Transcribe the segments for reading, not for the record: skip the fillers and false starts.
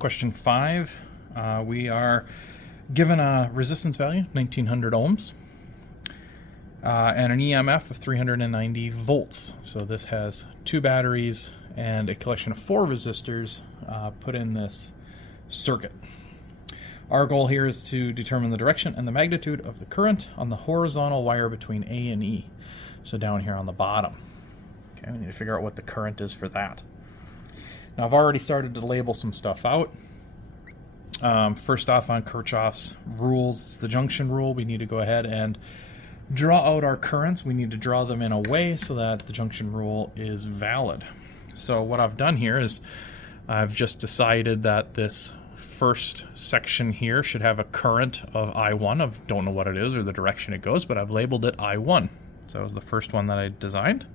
Question 5. We are given a resistance value, 1900 ohms, and an EMF of 390 volts. So this has two batteries and a collection of 4 resistors put in this circuit. Our goal here is to determine the direction and the magnitude of the current on the horizontal wire between A and E. So down here on the bottom. Okay, we need to figure out what the current is for that. Now I've already started to label some stuff out. First off, on Kirchhoff's rules, the junction rule, we need to go ahead and draw out our currents. We need to draw them in a way so that the junction rule is valid. So what I've done here is I've just decided that this first section here should have a current of I1. I don't know what it is or the direction it goes, but I've labeled it I1. So that was the first one that I designed.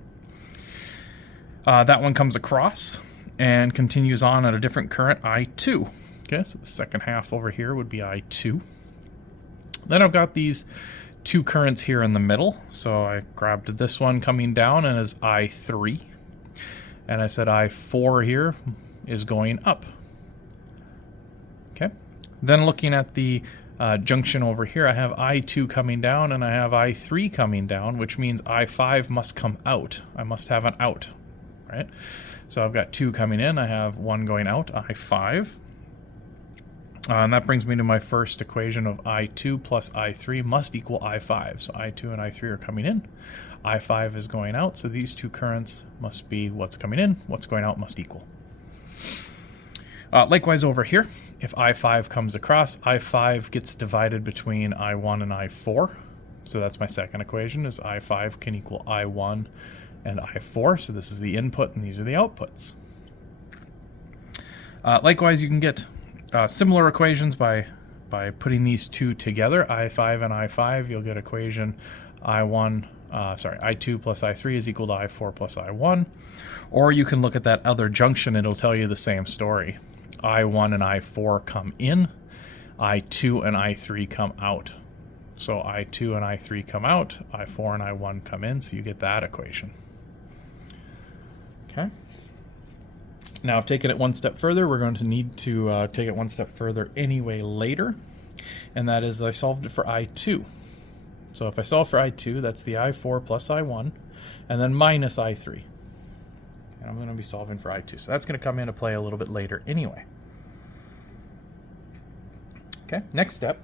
That one comes across and continues on at a different current, I2. Okay, so the second half over here would be I2. Then I've got these two currents here in the middle. So I grabbed this one coming down and is I3. And I said I4 here is going up. Okay. Then looking at the junction over here, I have I2 coming down and I have I3 coming down, which means I5 must come out. I must have an out, right? So I've got 2 coming in. I have 1 going out, I5. And that brings me to my first equation of I2 plus I3 must equal I5. So I2 and I3 are coming in. I5 is going out. So these two currents must be what's coming in. What's going out must equal. Likewise over here, if I5 comes across, I5 gets divided between I1 and I4. So that's my second equation, is I5 can equal I1 and I4. So this is the input and these are the outputs. Likewise, you can get similar equations by putting these two together, I5 and I5. You'll get equation I2 plus I3 is equal to I4 plus I1. Or you can look at that other junction, it'll tell you the same story. I1 and I4 come in, I2 and I3 come out. So I2 and I3 come out, I4 and I1 come in, so you get that equation. Okay. Now I've taken it one step further. We're going to need to take it one step further anyway later, and that is I solved it for I2. So if I solve for I2, that's the I4 plus I1, and then minus I3. And I'm going to be solving for I2. So that's going to come into play a little bit later anyway. Okay, next step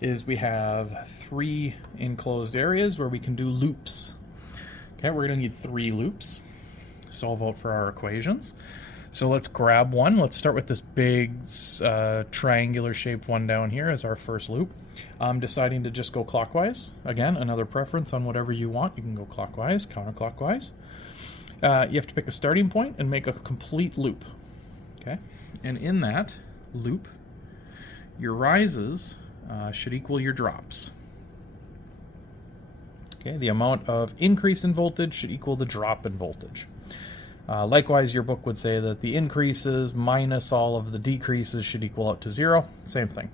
is we have 3 enclosed areas where we can do loops. Okay, we're going to need 3 loops. Solve out for our equations. So let's grab one. Let's start with this big triangular shaped one down here as our first loop. I'm deciding to just go clockwise. Again, another preference on whatever you want. You can go clockwise, counterclockwise. You have to pick a starting point and make a complete loop. Okay, and in that loop, your rises should equal your drops. Okay, the amount of increase in voltage should equal the drop in voltage. Likewise, your book would say that the increases minus all of the decreases should equal out to 0. Same thing.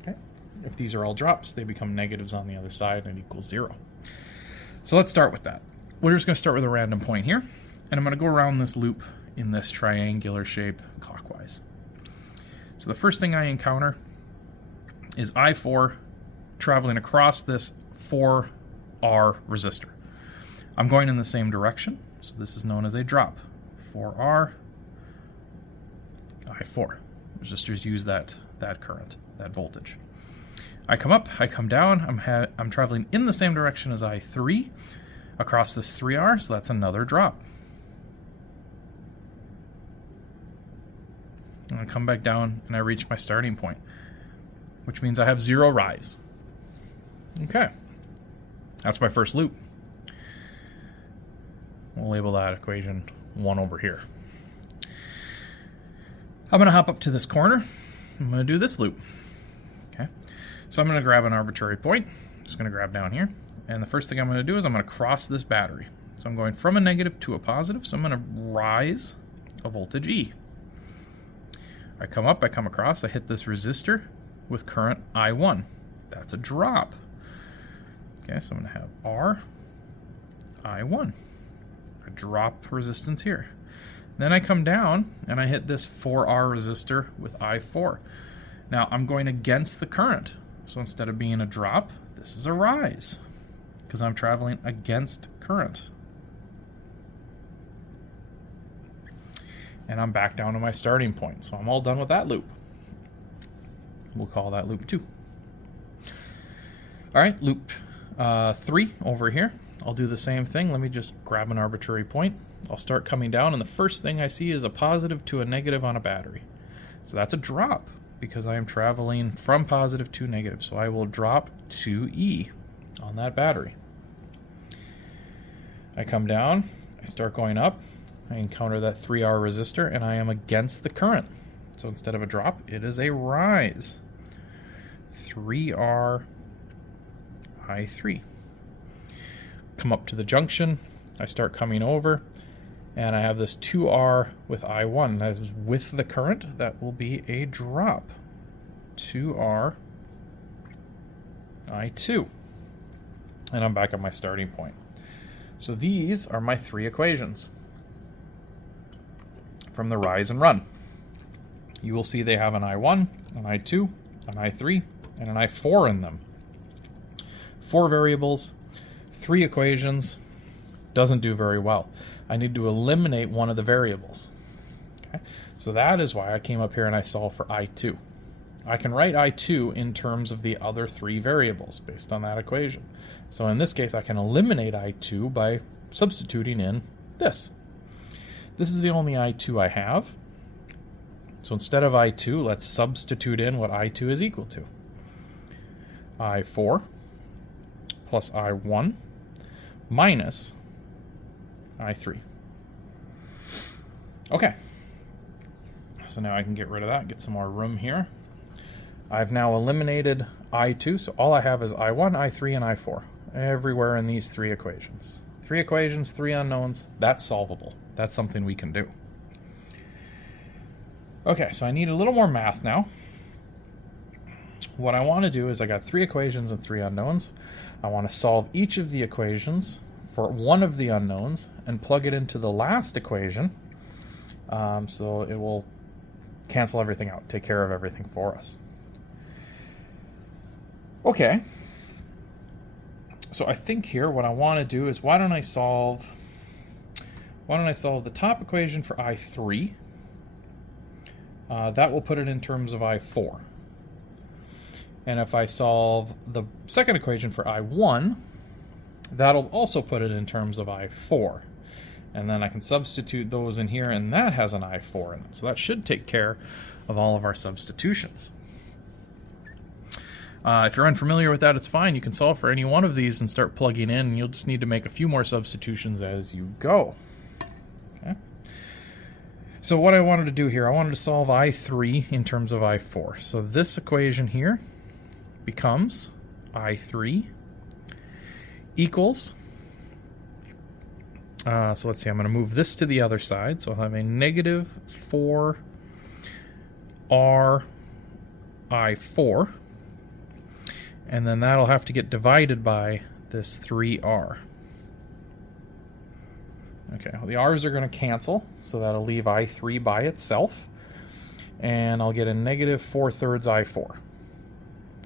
Okay, if these are all drops, they become negatives on the other side and equals 0. So let's start with that. We're just going to start with a random point here, and I'm going to go around this loop in this triangular shape clockwise. So the first thing I encounter is I4 traveling across this 4R resistor. I'm going in the same direction, so this is known as a drop. 4R, I4. Resistors use that current, that voltage. I come up, I come down, I'm traveling in the same direction as I3 across this 3R, so that's another drop. And I come back down and I reach my starting point, which means I have 0 rise. Okay, that's my first loop. We'll label that equation 1 over here. I'm going to hop up to this corner. I'm going to do this loop. Okay, so I'm going to grab an arbitrary point. I'm just going to grab down here. And the first thing I'm going to do is I'm going to cross this battery. So I'm going from a negative to a positive. So I'm going to rise a voltage E. I come up, I come across, I hit this resistor with current I1. That's a drop. Okay, so I'm going to have R, I1. A drop resistance here. Then I come down and I hit this 4R resistor with I4. Now I'm going against the current. So instead of being a drop, this is a rise because I'm traveling against current. And I'm back down to my starting point. So I'm all done with that loop. We'll call that loop 2. All right, loop 3 over here. I'll do the same thing. Let me just grab an arbitrary point. I'll start coming down, and the first thing I see is a positive to a negative on a battery. So that's a drop because I am traveling from positive to negative. So I will drop 2E on that battery. I come down, I start going up, I encounter that 3R resistor, and I am against the current. So instead of a drop, it is a rise. 3R I3. Come up to the junction, I start coming over, and I have this 2R with I1. That is with the current, that will be a drop. 2R I2. And I'm back at my starting point. So these are my 3 equations from the rise and run. You will see they have an I1, an I2, an I3, and an I4 in them. 4 variables, 3 equations, doesn't do very well. I need to eliminate one of the variables. Okay? So that is why I came up here and I solved for I2. I can write I2 in terms of the other 3 variables based on that equation. So in this case, I can eliminate I2 by substituting in this. This is the only I2 I have. So instead of I2, let's substitute in what I2 is equal to. I4 plus I1 minus I3. Okay. So now I can get rid of that, get some more room here. I've now eliminated I2, so all I have is I1, I3, and I4. Everywhere in these 3 equations. 3 equations, 3 unknowns, that's solvable. That's something we can do. Okay, so I need a little more math now. What I want to do is I got 3 equations and 3 unknowns. I want to solve each of the equations for one of the unknowns and plug it into the last equation, so it will cancel everything out, take care of everything for us. Okay, so I think here what I want to do is why don't I solve the top equation for I3. That will put it in terms of I4. And if I solve the second equation for I1, that'll also put it in terms of I4. And then I can substitute those in here, and that has an I4 in it. So that should take care of all of our substitutions. If you're unfamiliar with that, it's fine. You can solve for any one of these and start plugging in, and you'll just need to make a few more substitutions as you go. Okay. So what I wanted to do here, I wanted to solve I3 in terms of I4. So this equation here becomes I3 equals, so let's see, I'm going to move this to the other side. So I'll have a negative 4R I4. And then that'll have to get divided by this 3R. Okay, well, the R's are going to cancel, so that'll leave I3 by itself. And I'll get a negative 4/3 I4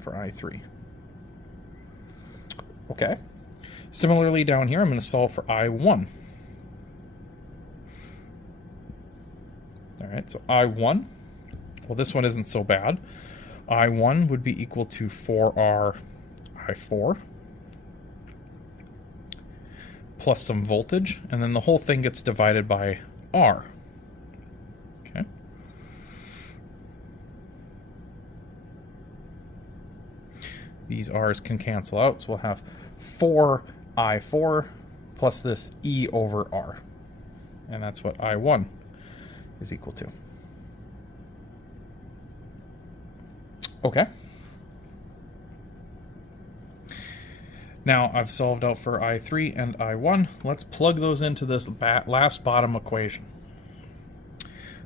for I3. Okay. Similarly down here, I'm going to solve for I1. All right, so I1, well, this one isn't so bad. I1 would be equal to 4R I4 plus some voltage, and then the whole thing gets divided by R. Okay. These R's can cancel out, so we'll have 4I4 plus this E over R. And that's what I1 is equal to. Okay. Now I've solved out for I3 and I1. Let's plug those into this last bottom equation.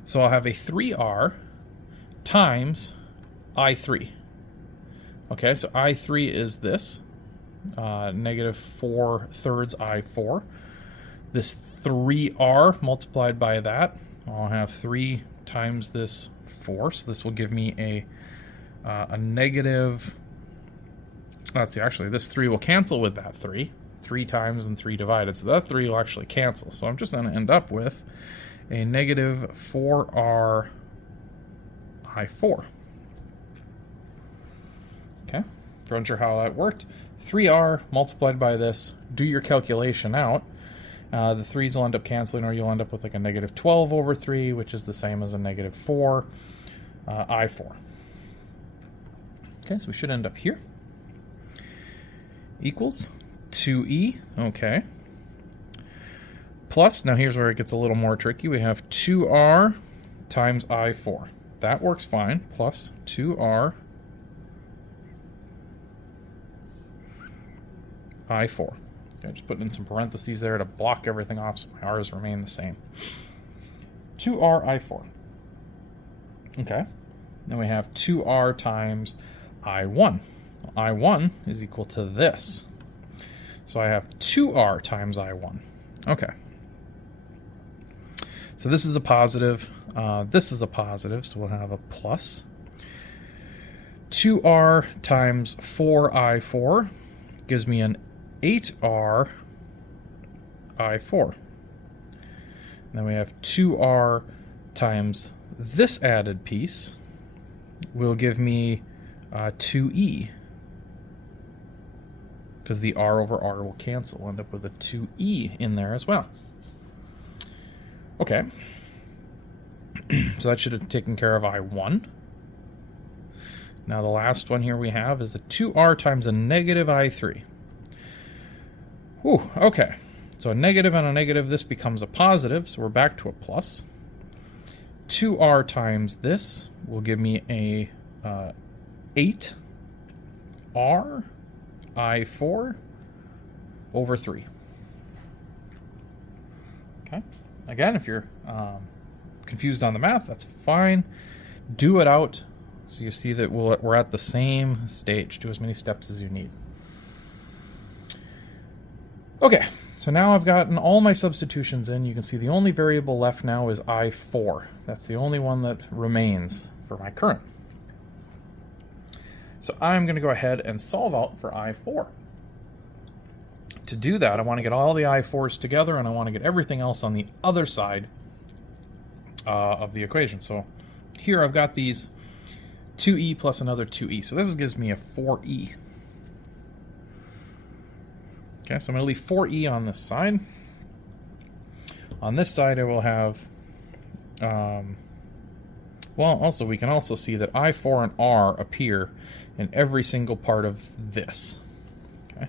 So I'll have a 3R times I3. Okay, so I3 is this, negative 4/3 I4. This 3R multiplied by that I'll have 3 times this 4, so this will give me a negative. Let's see, actually, this 3 will cancel with that 3. 3 times and 3 divided, so that 3 will actually cancel. So I'm just going to end up with a negative 4r I4. Okay, if you're unsure how that worked, 3r multiplied by this, do your calculation out. The 3's will end up canceling, or you'll end up with like a negative 12 over 3, which is the same as a negative 4 I4. Okay, so we should end up here. Equals 2e, okay. Plus, now here's where it gets a little more tricky. We have 2r times I4. That works fine. Plus 2r I4. Okay, just putting in some parentheses there to block everything off so my r's remain the same. 2r I4. Okay. Then we have 2r times I1. I1 is equal to this. So I have 2r times I1. Okay. So this is a positive. This is a positive, so we'll have a plus. 2r times 4i4 gives me an 8r I4. And then we have 2r times this added piece will give me 2e. Because the r over r will cancel. We'll end up with a 2e in there as well. Okay. So that should have taken care of I1. Now the last one here we have is a 2r times a negative I3. Whew, okay. So a negative and a negative, this becomes a positive, so we're back to a plus. 2r times this will give me a 8r I4 over 3. Okay. Again, if you're confused on the math, that's fine. Do it out so you see that we're at the same stage. Do as many steps as you need. Okay, so now I've gotten all my substitutions in. You can see the only variable left now is I4. That's the only one that remains for my current. So I'm going to go ahead and solve out for I4. To do that, I want to get all the I4s together, and I want to get everything else on the other side of the equation. So here I've got these 2e plus another 2e. So this gives me a 4e. Okay, so I'm going to leave 4e on this side. On this side I will have, well, also we can also see that I4 and r appear in every single part of this. Okay,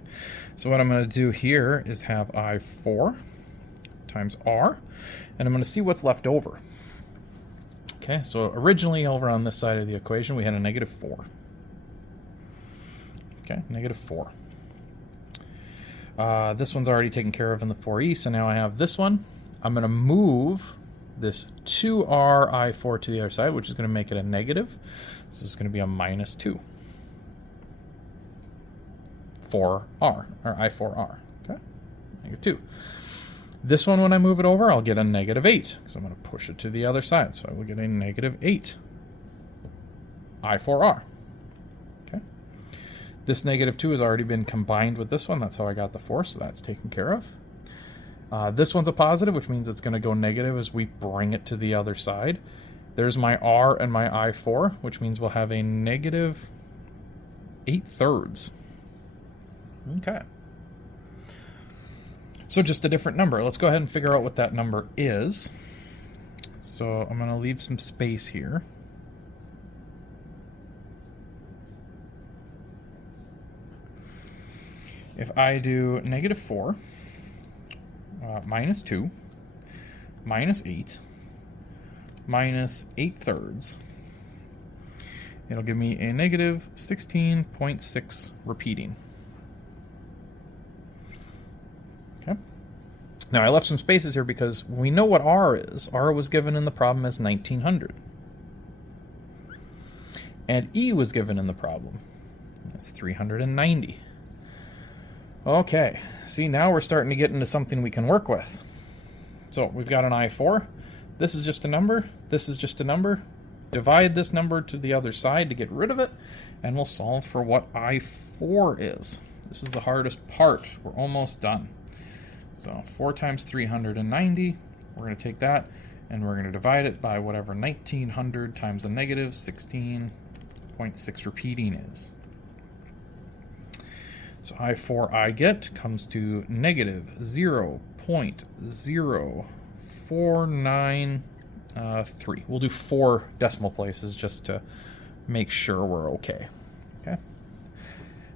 so what I'm going to do here is have I4 times r, and I'm going to see what's left over. Okay, so originally over on this side of the equation we had a negative 4. Okay, negative 4. This one's already taken care of in the 4e, so now I have this one. I'm going to move this 2r I4 to the other side, which is going to make it a negative. This is going to be a minus 2. 4r, or I4r. Okay, negative 2. This one, when I move it over, I'll get a negative 8, because I'm going to push it to the other side. So I will get a negative 8 I4r. Okay. This negative 2 has already been combined with this one. That's how I got the 4, so that's taken care of. This one's a positive, which means it's going to go negative as we bring it to the other side. There's my r and my I4, which means we'll have a negative 8/3. Okay. So just a different number. Let's go ahead and figure out what that number is. So I'm going to leave some space here. If I do negative 4, minus 2, minus 8, minus 8/3, it'll give me a negative 16.6 repeating. Okay. Now I left some spaces here because we know what r is. R was given in the problem as 1900. And E was given in the problem as 390. Okay, see, now we're starting to get into something we can work with. So we've got an I4. This is just a number. This is just a number. Divide this number to the other side to get rid of it, and we'll solve for what I4 is. This is the hardest part. We're almost done. So 4 times 390, we're going to take that, and we're going to divide it by whatever 1900 times a negative 16.6 repeating is. So I4 I get comes to negative 0.0493. We'll do 4 decimal places just to make sure we're okay. Okay.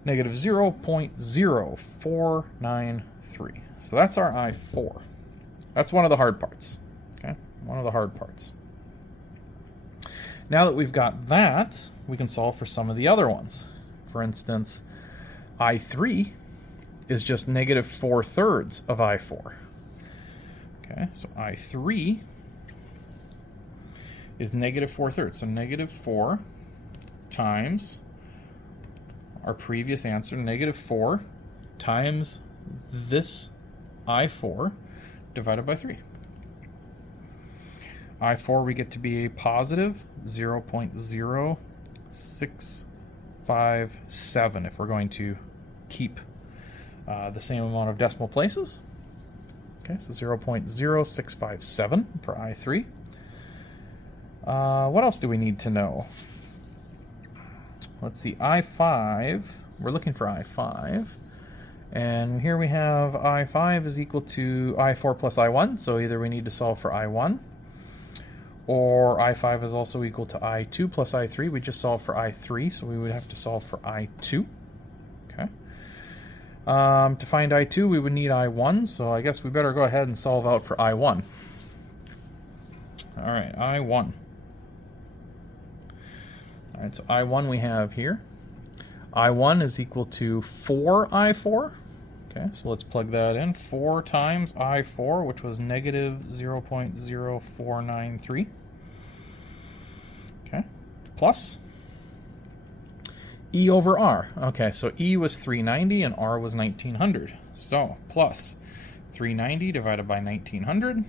Negative 0.0493. So that's our I4. That's one of the hard parts. Okay, one of the hard parts. Now that we've got that, we can solve for some of the other ones. For instance, I3 is just negative 4/3 of I4. Okay, so I3 is negative 4/3. So negative 4 times our previous answer, negative 4 times this I4 divided by 3. I4 we get to be a positive 0.0657 if we're going to keep the same amount of decimal places. Okay, so 0.0657 for I3. What else do we need to know? Let's see, I5. We're looking for I5. And here we have I5 is equal to I4 plus I1. So either we need to solve for I1, or I5 is also equal to I2 plus I3. We just solve for I3, so we would have to solve for I2. Okay. To find I2, we would need I1, so I guess we better go ahead and solve out for I1. All right, I1. All right, so I1 we have here. I1 is equal to 4I4. Okay, so let's plug that in. 4 times I4, which was negative 0.0493. Okay, plus E over R. Okay, so E was 390 and R was 1900. So plus 390 divided by 1900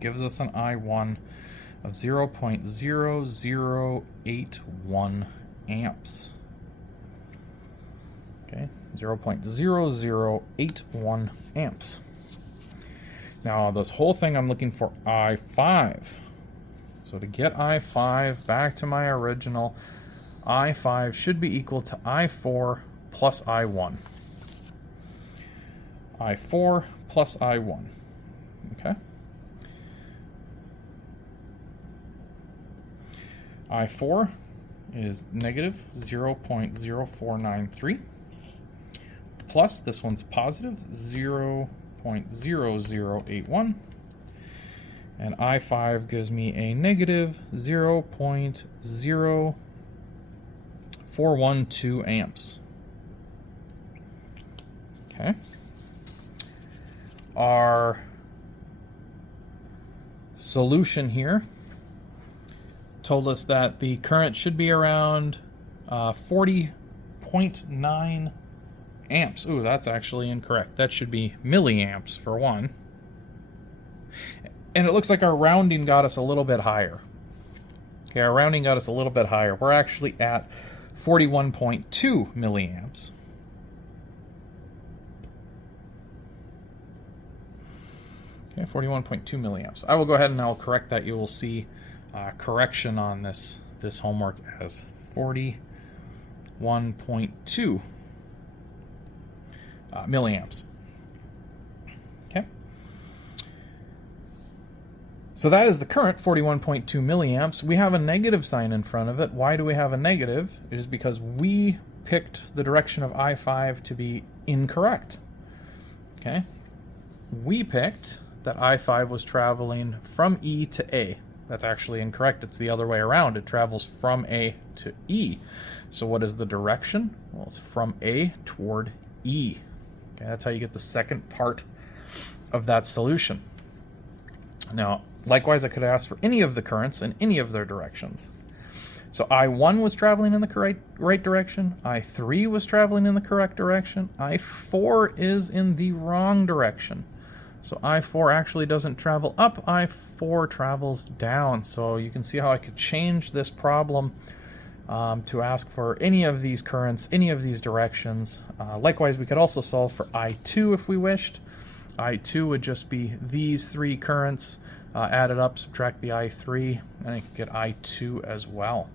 gives us an I1 of 0.0081 amps. Okay, 0.0081 amps. Now this whole thing I'm looking for I5. So to get I5 back to my original, I5 should be equal to I4 plus I1. I4 plus I1. Okay. I4 is negative 0.0493 plus this one's positive 0.0081, and I5 gives me a negative 0.0412 amps. Okay. Our solution here told us that the current should be around 40.9 amps. Ooh, that's actually incorrect. That should be milliamps for one. And it looks like our rounding got us a little bit higher. Okay, our rounding got us a little bit higher. We're actually at 41.2 milliamps. Okay, 41.2 milliamps. I will go ahead and I'll correct that. You will see correction on this homework as 41.2 milliamps. Okay. So that is the current, 41.2 milliamps. We have a negative sign in front of it. Why do we have a negative? It is because we picked the direction of I5 to be incorrect. Okay. We picked that I5 was traveling from E to A. That's actually incorrect. It's the other way around. It travels from A to E. So what is the direction? Well, it's from A toward E. Okay, that's how you get the second part of that solution. Now, likewise, I could ask for any of the currents in any of their directions. So I1 was traveling in the right direction. I3 was traveling in the correct direction. I4 is in the wrong direction. So I4 actually doesn't travel up, I4 travels down. So you can see how I could change this problem to ask for any of these currents, any of these directions. Likewise, we could also solve for I2 if we wished. I2 would just be these three currents added up, subtract the I3, and I could get I2 as well.